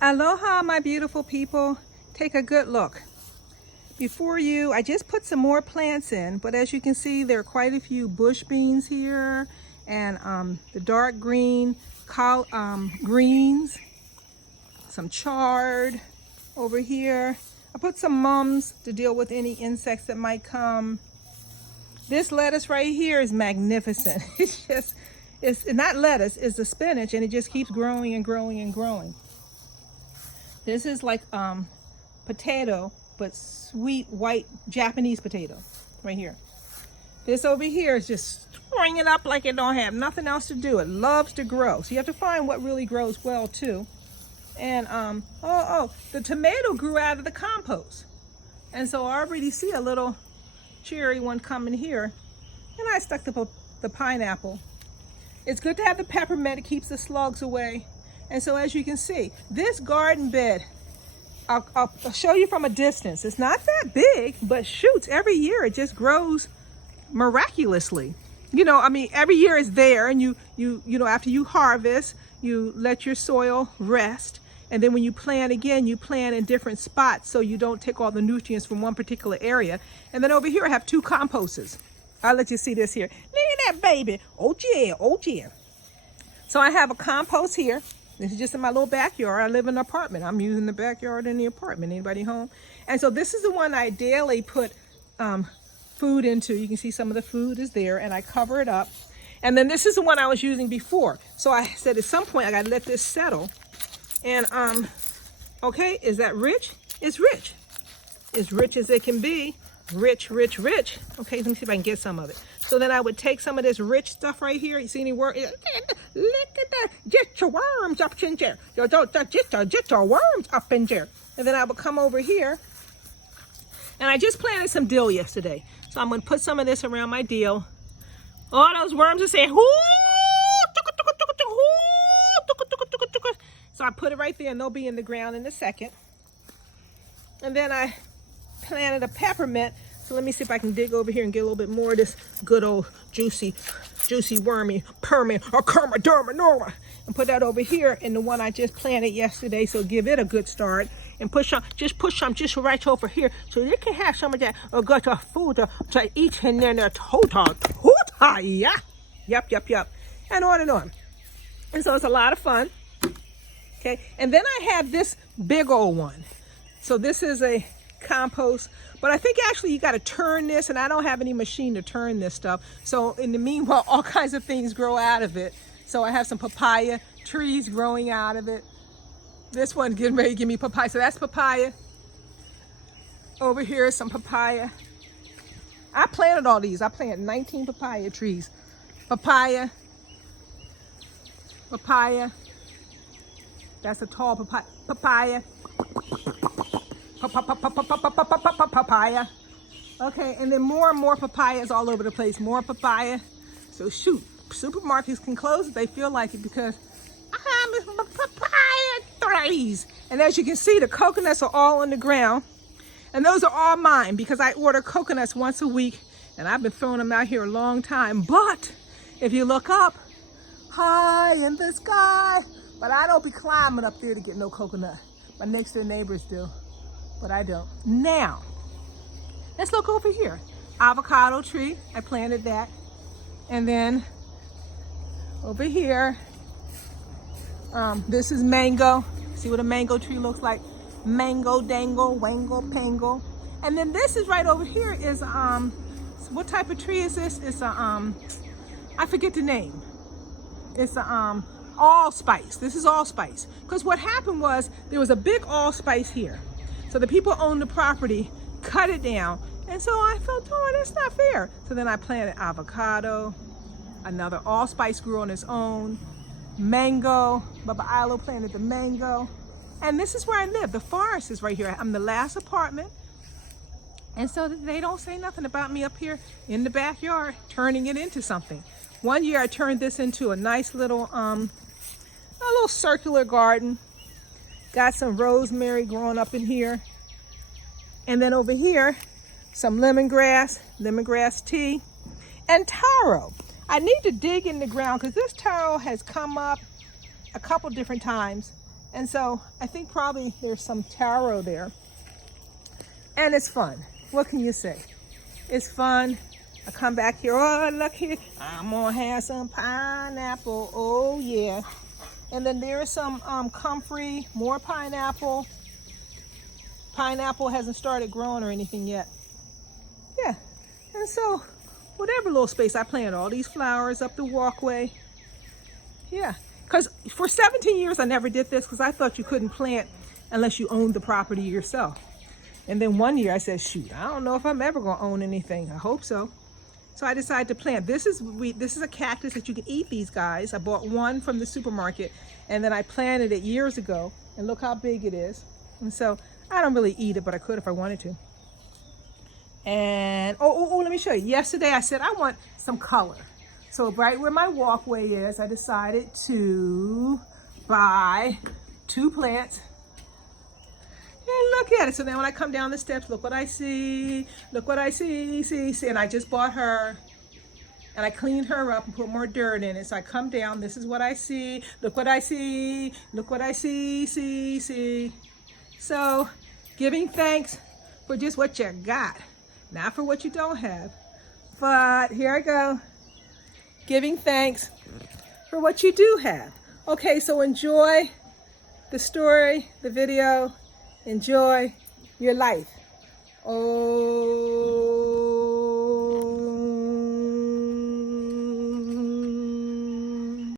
Aloha, my beautiful people. Take a good look. Before you, I just put some more plants in, but as you can see, there are quite a few bush beans here and the dark green greens, some chard over here. I put some mums to deal with any insects that might come. This lettuce right here is magnificent. It's not lettuce, it's the spinach, and it just keeps growing and growing and growing. This is like potato, but sweet white Japanese potato right here. This over here is just springing up like it don't have nothing else to do. It loves to grow. So you have to find what really grows well too. And the tomato grew out of the compost. And so I already see a little cherry one coming here. And I stuck the pineapple. It's good to have the peppermint. It keeps the slugs away. And so as you can see, this garden bed, I'll show you from a distance. It's not that big, but shoots, every year it just grows miraculously. You know, I mean, every year it's there, and you know, after you harvest, you let your soil rest. And then when you plant again, you plant in different spots so you don't take all the nutrients from one particular area. And then over here I have two composters. I'll let you see this here. Look at that baby. Oh yeah, oh yeah. So I have a compost here. This is just in my little backyard. I live in an apartment. I'm using the backyard in the apartment. Anybody home? And so this is the one I daily put food into. You can see some of the food is there, and I cover it up. And then this is the one I was using before. So I said at some point I gotta let this settle. And okay, is that rich? It's rich. As rich as it can be. Rich, rich, rich. Okay, let me see if I can get some of it. So then I would take some of this rich stuff right here. You see any worms? Look at that. Get your worms up in there. Get your worms up in there. And then I would come over here. And I just planted some dill yesterday. So I'm going to put some of this around my dill. All those worms are saying, so I put it right there, and they'll be in the ground in a second. And then I planted a peppermint. So let me see if I can dig over here and get a little bit more of this good old juicy wormy permit or kerma and put that over in the one I just planted yesterday. So give it a good start and push some just right over here so you can have some of that good food to eat in there. Yeah. Yep. And on and on. And so it's a lot of fun. Okay. And then I have this big old one. So this is a compost, but I think actually you got to turn this, and I don't have any machine to turn this stuff. So in the meanwhile, all kinds of things grow out of it. So I have some papaya trees growing out of it. This one's getting ready to give me papaya. So that's papaya. Over here is some papaya. I planted all these. I planted 19 papaya trees. Papaya. That's a tall papaya. Papaya. Okay, and then more and more papayas all over the place. More papaya. So shoot, supermarkets can close if they feel like it because I have papaya trees. And as you can see, the coconuts are all on the ground. And those are all mine because I order coconuts once a week. And I've been throwing them out here a long time. But if you look up high in the sky, but I don't be climbing up there to get no coconut. My next door neighbors do. But I don't. Now, let's look over here. Avocado tree, I planted that. And then over here, this is mango. See what a mango tree looks like? Mango, dangle, wangle, pangle. And then this is right over here is, what type of tree is this? It's a, I forget the name. It's a, allspice. This is allspice. Because what happened was, there was a big allspice here. So the people owned the property, cut it down. And so I felt, oh, that's not fair. So then I planted avocado. Another allspice grew on its own. Mango. Baba Ilo planted the mango. And this is where I live. The forest is right here. I'm the last apartment. And so they don't say nothing about me up here in the backyard, turning it into something. One year I turned this into a nice little circular garden. Got some rosemary growing up in here. And then over here, some lemongrass tea, and taro. I need to dig in the ground because this taro has come up a couple different times. And so I think probably there's some taro there. And it's fun. What can you say? It's fun. I come back here, oh, look here, I'm gonna have some pineapple, oh yeah. And then there's some comfrey, more pineapple. Pineapple hasn't started growing or anything yet. Yeah, and so whatever little space I planted, all these flowers up the walkway. Yeah, because for 17 years I never did this because I thought you couldn't plant unless you owned the property yourself. And then one year I said, shoot, I don't know if I'm ever gonna own anything. I hope so. So I decided to plant. This is a cactus that you can eat these guys. I bought one from the supermarket and then I planted it years ago and look how big it is. And so I don't really eat it, but I could if I wanted to. And, let me show you. Yesterday I said I want some color. So right where my walkway is, I decided to buy 2 plants. And look at it. So then when I come down the steps, look what I see. Look what I see. And I just bought her. And I cleaned her up and put more dirt in it. So I come down. This is what I see. Look what I see. Look what I see. See. So giving thanks for just what you got. Not for what you don't have. But here I go. Giving thanks for what you do have. Okay, so enjoy the story, the video. Enjoy your life. Oh.